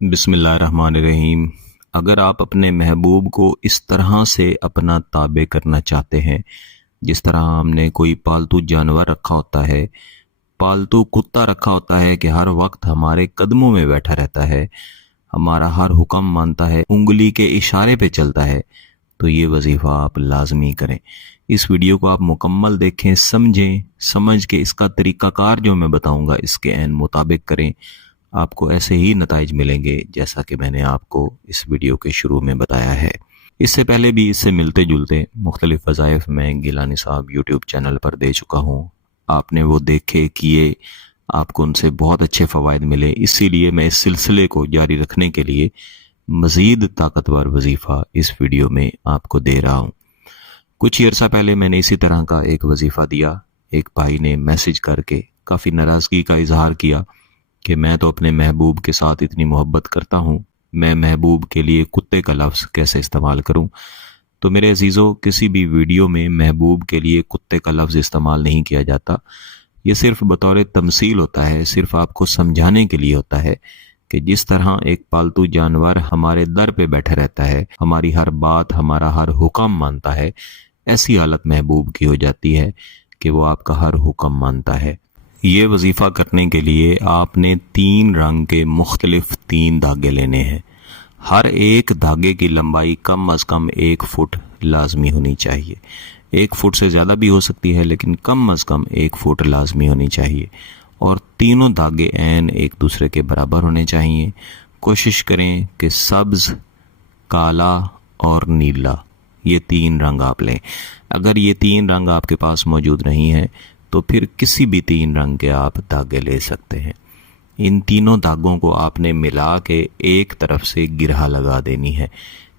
बिस्मिल्लाहिर्रहमानिर्रहीम। अगर आप अपने महबूब को इस तरह से अपना ताबे करना चाहते हैं जिस तरह हमने कोई पालतू जानवर रखा होता है, पालतू कुत्ता रखा होता है कि हर वक्त हमारे कदमों में बैठा रहता है, हमारा हर हुक्म मानता है, उंगली के इशारे पे चलता है, तो ये वजीफ़ा आप लाजमी करें। इस वीडियो को आप मुकम्मल देखें, समझें, समझ के इसका तरीक़ाकार जो मैं बताऊंगा इसके ऐन मुताबिक करें। आपको ऐसे ही नताइज मिलेंगे जैसा कि मैंने आपको इस वीडियो के शुरू में बताया है। इससे पहले भी इससे मिलते जुलते मुख्तलिफ वज़ाइफ मैं गिलानी साहब यूट्यूब चैनल पर दे चुका हूँ। आपने वो देखे, किए, आपको उनसे बहुत अच्छे फ़वाइद मिले। इसीलिए मैं इस सिलसिले को जारी रखने के लिए मज़ीद ताकतवर वजीफ़ा इस वीडियो में आपको दे रहा हूँ। कुछ अरसा पहले मैंने इसी तरह का एक वजीफ़ा दिया। एक भाई ने मैसेज करके काफ़ी नाराज़गी का इजहार किया कि मैं तो अपने महबूब के साथ इतनी मोहब्बत करता हूँ, मैं महबूब के लिए कुत्ते का लफ्ज़ कैसे इस्तेमाल करूँ। तो मेरे अजीज़ों, किसी भी वीडियो में महबूब के लिए कुत्ते का लफ्ज़ इस्तेमाल नहीं किया जाता। ये सिर्फ बतौर तमसील होता है, सिर्फ आपको समझाने के लिए होता है कि जिस तरह एक पालतू जानवर हमारे दर पे बैठा रहता है, हमारी हर बात, हमारा हर हुक्म मानता है, ऐसी हालत महबूब की हो जाती है कि वो आपका हर हुक्म मानता है। ये वजीफ़ा करने के लिए आपने 3 रंग के मुख्तलिफ 3 धागे लेने हैं। हर एक धागे की लंबाई कम अज़ कम 1 फुट लाजमी होनी चाहिए। 1 फुट से ज़्यादा भी हो सकती है, लेकिन कम अज़ कम 1 फुट लाजमी होनी चाहिए। और तीनों धागे ऐन एक दूसरे के बराबर होने चाहिए। कोशिश करें कि सब्ज़, काला और नीला, ये 3 रंग आप लें। अगर ये 3 रंग आपके पास मौजूद नहीं है तो फिर किसी भी 3 रंग के आप धागे ले सकते हैं। इन तीनों धागों को आपने मिला के एक तरफ से गिरहा लगा देनी है।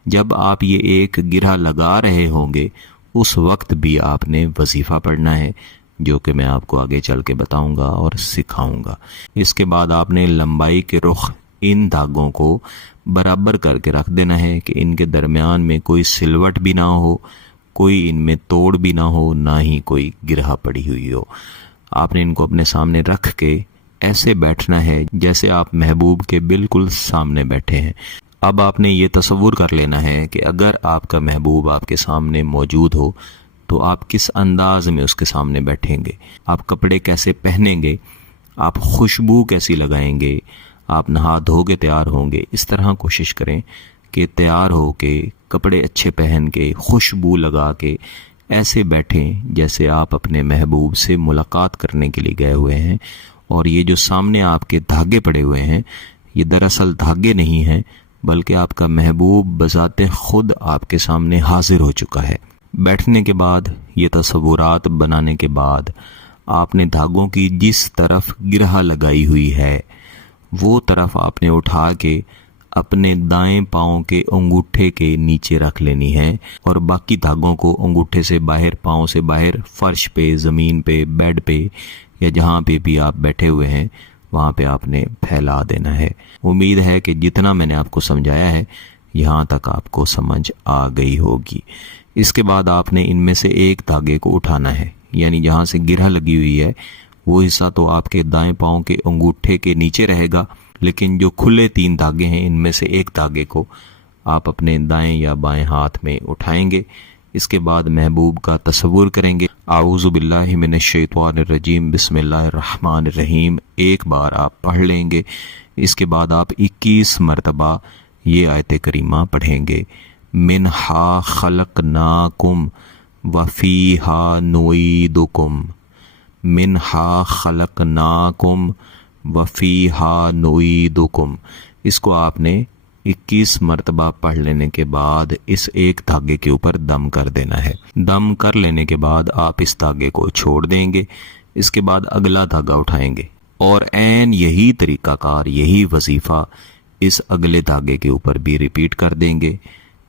जब आप ये एक गिरहा लगा रहे होंगे उस वक्त भी आपने वजीफ़ा पढ़ना है, जो कि मैं आपको आगे चल के बताऊंगा और सिखाऊंगा। इसके बाद आपने लंबाई के रुख इन धागों को बराबर करके रख देना है कि इनके दरमियान में कोई सिलवट भी ना हो, कोई इनमें तोड़ भी ना हो, ना ही कोई गिरहा पड़ी हुई हो। आपने इनको अपने सामने रख के ऐसे बैठना है जैसे आप महबूब के बिल्कुल सामने बैठे हैं। अब आपने ये तसव्वुर कर लेना है कि अगर आपका महबूब आपके सामने मौजूद हो तो आप किस अंदाज में उसके सामने बैठेंगे, आप कपड़े कैसे पहनेंगे, आप खुशबू कैसी लगाएंगे, आप नहा धो के तैयार होंगे। इस तरह कोशिश करें कि तैयार हो के, कपड़े अच्छे पहन के, खुशबू लगा के ऐसे बैठें जैसे आप अपने महबूब से मुलाकात करने के लिए गए हुए हैं। और ये जो सामने आपके धागे पड़े हुए हैं, ये दरअसल धागे नहीं हैं, बल्कि आपका महबूब बज़ाते खुद आपके सामने हाजिर हो चुका है। बैठने के बाद, ये तसव्वुरात बनाने के बाद, आपने धागों की जिस तरफ गिरहा लगाई हुई है वो तरफ आपने उठा के अपने दाएं पाँव के अंगूठे के नीचे रख लेनी है और बाकी धागों को अंगूठे से बाहर, पाँव से बाहर, फर्श पे, ज़मीन पे, बेड पे या जहाँ पे भी आप बैठे हुए हैं वहाँ पे आपने फैला देना है। उम्मीद है कि जितना मैंने आपको समझाया है यहाँ तक आपको समझ आ गई होगी। इसके बाद आपने इनमें से एक धागे को उठाना है, यानी जहाँ से गिरह लगी हुई है वो हिस्सा तो आपके दाएं पाँव के अंगूठे के नीचे रहेगा, लेकिन जो खुले 3 धागे हैं इनमें से एक धागे को आप अपने दाएं या बाएं हाथ में उठाएंगे। इसके बाद महबूब का तसव्वुर करेंगे। आऊज़ु बिल्लाहि मिनश शैतानिर रजीम, बिस्मिल्लाहिर रहमानिर रहीम एक बार आप पढ़ लेंगे। इसके बाद आप 21 मरतबा ये आयत करीमा पढ़ेंगे। मिनहा खलकनाकुम वफ़ीहा नुईदुकुम, मिनहा खलकनाकुम वफ़ीहा नुईदुकुम। इसको आपने 21 मरतबा पढ़ लेने के बाद इस एक धागे के ऊपर दम कर देना है। दम कर लेने के बाद आप इस धागे को छोड़ देंगे। इसके बाद अगला धागा उठाएंगे और ऐन यही तरीक़ाकार, यही वजीफ़ा इस अगले धागे के ऊपर भी रिपीट कर देंगे।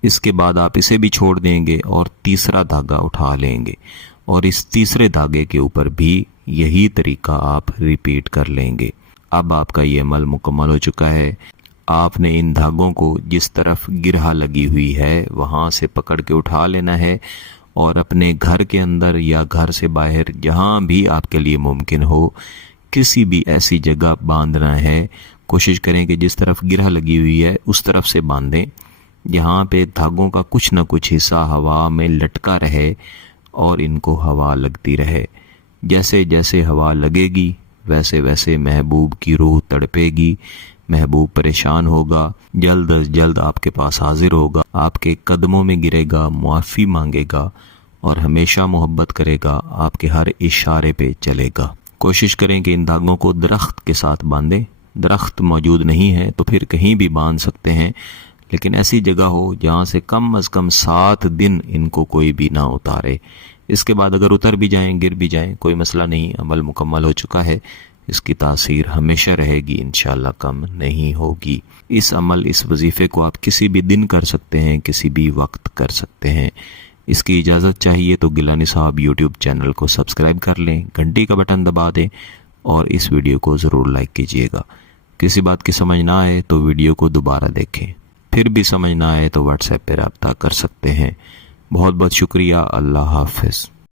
इसके बाद आप इसे भी छोड़ देंगे और तीसरा धागा उठा लेंगे और इस तीसरे धागे के ऊपर भी यही तरीका आप रिपीट कर लेंगे। अब आपका ये अमल मुकम्मल हो चुका है। आपने इन धागों को जिस तरफ गिरहा लगी हुई है वहाँ से पकड़ के उठा लेना है और अपने घर के अंदर या घर से बाहर जहाँ भी आपके लिए मुमकिन हो किसी भी ऐसी जगह बांधना है, کوشش کریں کہ جس طرف گرہ لگی ہوئی ہے اس طرف سے باندھیں، یہاں پہ دھاگوں کا کچھ نہ کچھ حصہ ہوا میں لٹکا رہے اور ان کو ہوا لگتی رہے۔ جیسے جیسے ہوا لگے گی ویسے ویسے محبوب کی روح تڑپے گی، محبوب پریشان ہوگا، جلد از جلد آپ کے پاس حاضر ہوگا، آپ کے قدموں میں گرے گا، معافی مانگے گا اور ہمیشہ محبت کرے گا، آپ کے ہر اشارے پہ چلے گا۔ کوشش کریں کہ ان دھاگوں کو درخت کے ساتھ باندھیں۔ درخت موجود نہیں ہے تو پھر کہیں بھی باندھ سکتے ہیں، لیکن ایسی جگہ ہو جہاں سے کم از کم 7 دن ان کو کوئی بھی نہ اتارے۔ اس کے بعد اگر اتر بھی جائیں، گر بھی جائیں، کوئی مسئلہ نہیں، عمل مکمل ہو چکا ہے، اس کی تاثیر ہمیشہ رہے گی، انشاءاللہ کم نہیں ہوگی۔ اس عمل، اس وظیفے کو آپ کسی بھی دن کر سکتے ہیں، کسی بھی وقت کر سکتے ہیں۔ اس کی اجازت چاہیے تو گیلانی صاحب یوٹیوب چینل کو سبسکرائب کر لیں، گھنٹی کا بٹن دبا دیں اور اس ویڈیو کو ضرور لائک کیجیے گا۔ کسی بات کی سمجھ نہ آئے تو ویڈیو کو دوبارہ دیکھیں، پھر بھی سمجھ نہ آئے تو واٹس ایپ پہ رابطہ کر سکتے ہیں۔ بہت بہت شکریہ، اللہ حافظ۔